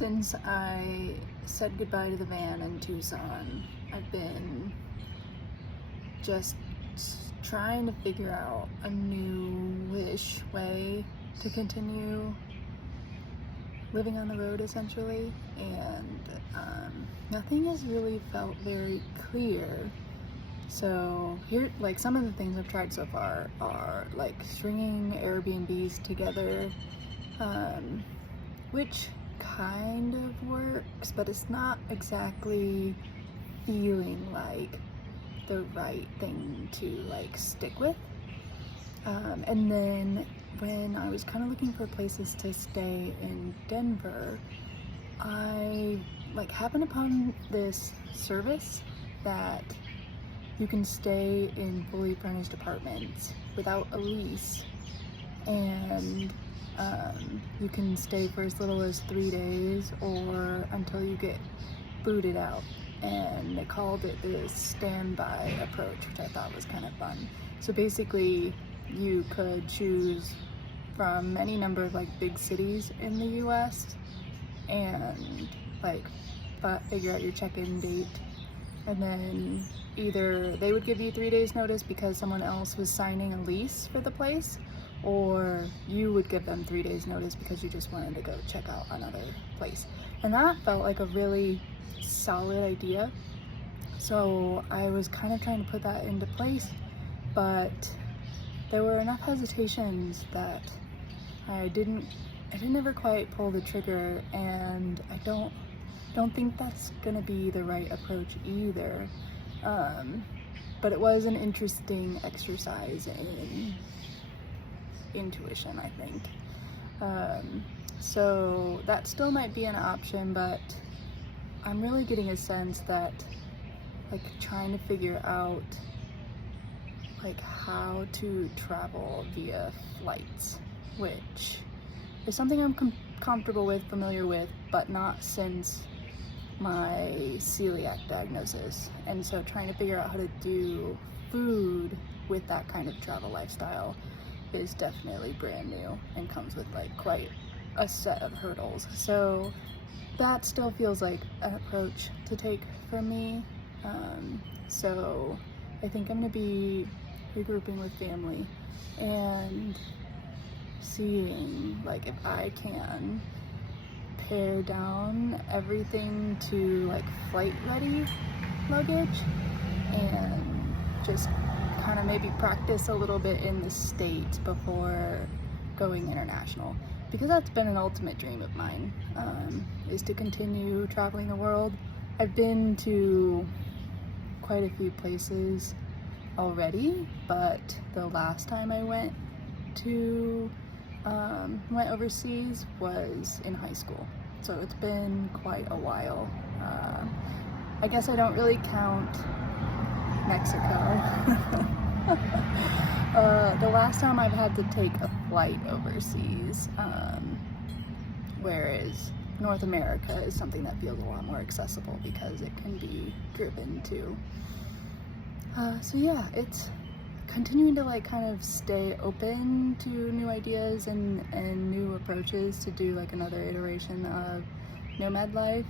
Since I said goodbye to the van in Tucson, I've been just trying to figure out a new-ish way to continue living on the road, essentially, and nothing has really felt very clear. So here, like, some of the things I've tried so far are like stringing Airbnbs together, which kind of works, but it's not exactly feeling like the right thing to like stick with. And then when I was kind of looking for places to stay in Denver, I like happened upon this service that you can stay in fully furnished apartments without a lease, and you can stay for as little as 3 days or until you get booted out. And they called it the standby approach, which I thought was kind of fun. So basically, you could choose from any number of like big cities in the US and like figure out your check-in date, and then either they would give you 3 days notice because someone else was signing a lease for the place, or you would give them 3 days notice because you just wanted to go check out another place. And that felt like a really solid idea. So I was kind of trying to put that into place, but there were enough hesitations that I didn't ever quite pull the trigger, and I don't think that's gonna be the right approach either. But it was an interesting exercise in intuition, I think. So that still might be an option, but I'm really getting a sense that like trying to figure out like how to travel via flights, which is something I'm comfortable with, familiar with, but not since my celiac diagnosis. And so trying to figure out how to do food with that kind of travel lifestyle is definitely brand new and comes with like quite a set of hurdles. So that still feels like an approach to take for me. So I think I'm gonna be regrouping with family and seeing like if I can pare down everything to like flight ready luggage and just kind of maybe practice a little bit in the States before going international, because that's been an ultimate dream of mine, is to continue traveling the world. I've been to quite a few places already, but the last time I went overseas was in high school, so it's been quite a while. I guess I don't really count Mexico. The last time I've had to take a flight overseas, whereas North America is something that feels a lot more accessible because it can be driven to. So yeah, it's continuing to like kind of stay open to new ideas and new approaches to do like another iteration of nomad life.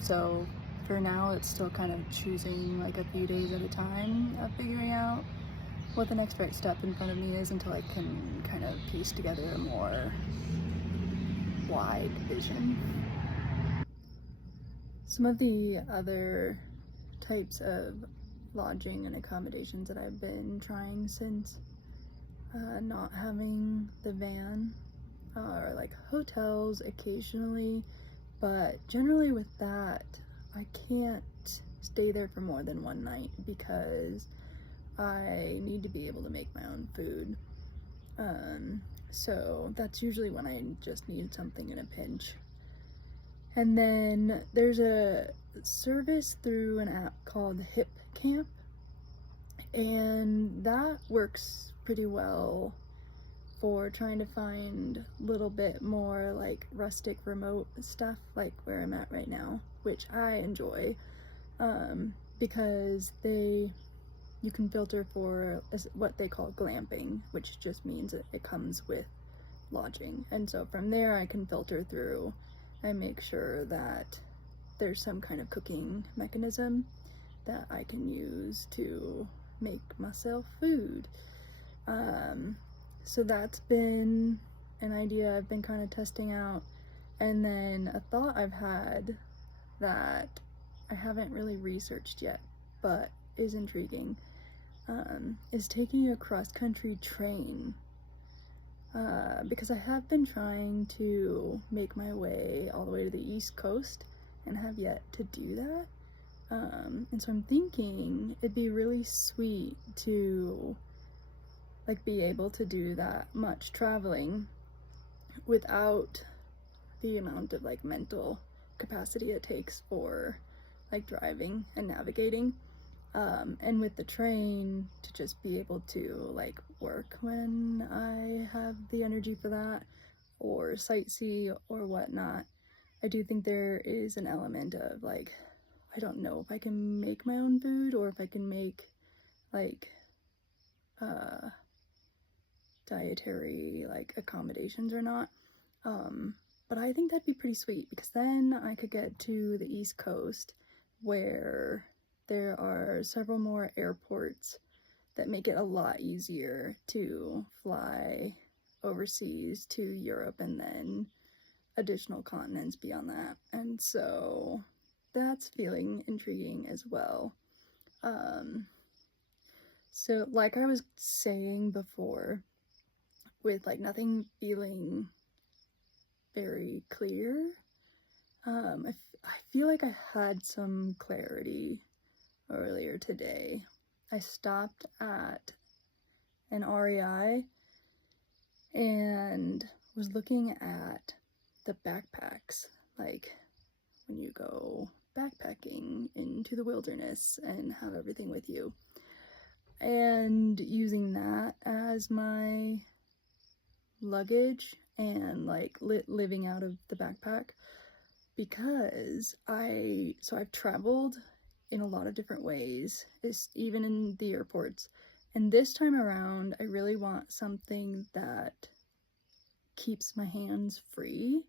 So for now, it's still kind of choosing like a few days at a time of figuring out what the next right step in front of me is until I can kind of piece together a more wide vision. Some of the other types of lodging and accommodations that I've been trying since not having the van are like hotels occasionally, but generally with that I can't stay there for more than one night because I need to be able to make my own food. So that's usually when I just need something in a pinch. And then there's a service through an app called Hip Camp, and that works pretty well for trying to find a little bit more like rustic remote stuff like where I'm at right now, which I enjoy, because you can filter for what they call glamping, which just means it comes with lodging. And so from there I can filter through and make sure that there's some kind of cooking mechanism that I can use to make myself food. So that's been an idea I've been kind of testing out. And then a thought I've had that I haven't really researched yet, but is intriguing, is taking a cross-country train. Because I have been trying to make my way all the way to the East Coast and have yet to do that. And so I'm thinking it'd be really sweet to like be able to do that much traveling without the amount of like mental capacity it takes for like driving and navigating. And with the train, to just be able to like work when I have the energy for that, or sightsee or whatnot. I do think there is an element of like, I don't know if I can make my own food or if I can make like dietary like accommodations or not. But I think that'd be pretty sweet, because then I could get to the East Coast where there are several more airports that make it a lot easier to fly overseas to Europe and then additional continents beyond that. And so that's feeling intriguing as well. So like I was saying before, with like nothing feeling very clear, I feel like I had some clarity earlier today. I stopped at an REI and was looking at the backpacks, like when you go backpacking into the wilderness and have everything with you, and using that as my luggage and like living out of the backpack, because I've traveled in a lot of different ways, even in the airports, and this time around I really want something that keeps my hands free.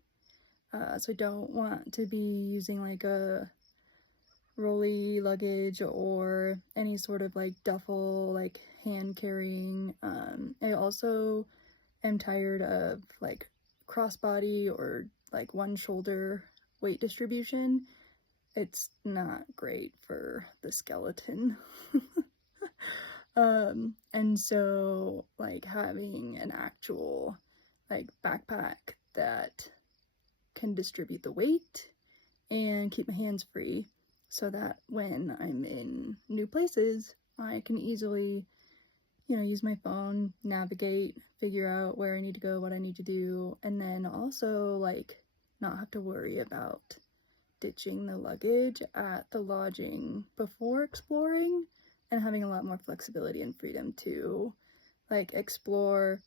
So I don't want to be using like a rolly luggage or any sort of like duffel, like hand carrying. I also am tired of like crossbody or like one shoulder weight distribution. It's not great for the skeleton. And so like having an actual like backpack that can distribute the weight and keep my hands free, so that when I'm in new places, I can easily, use my phone, navigate, figure out where I need to go, what I need to do, and then also like not have to worry about ditching the luggage at the lodging before exploring, and having a lot more flexibility and freedom to like explore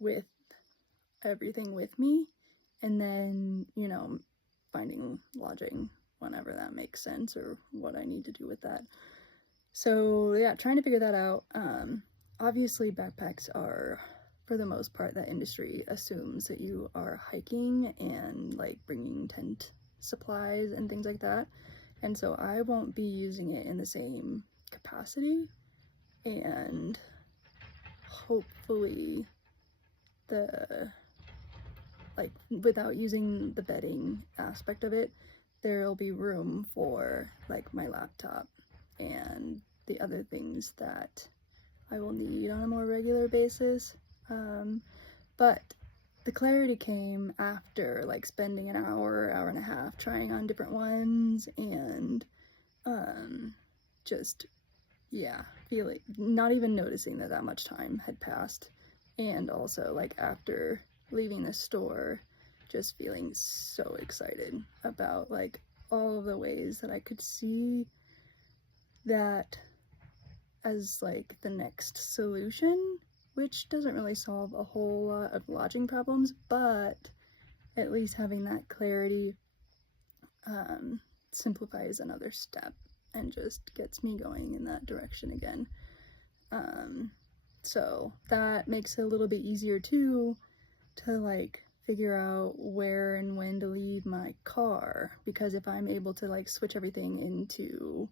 with everything with me, and then, finding lodging whenever that makes sense or what I need to do with that. So yeah, trying to figure that out. Obviously backpacks are, for the most part, that industry assumes that you are hiking and like bringing tent supplies and things like that, and so I won't be using it in the same capacity, and hopefully without using the bedding aspect of it, there'll be room for like my laptop and the other things that I will need on a more regular basis. But the clarity came after like spending an hour and a half trying on different ones, and just feeling, not even noticing that much time had passed, and also like after leaving the store just feeling so excited about like all of the ways that I could see that as like the next solution, which doesn't really solve a whole lot of lodging problems, but at least having that clarity simplifies another step and just gets me going in that direction again. So that makes it a little bit easier too, to like figure out where and when to leave my car, because if I'm able to like switch everything into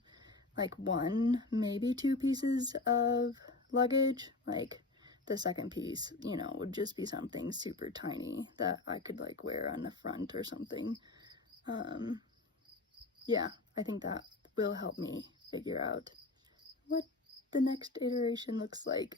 like one, maybe two pieces of luggage, like the second piece, you know, would just be something super tiny that I could like wear on the front or something. Yeah, I think that will help me figure out what the next iteration looks like.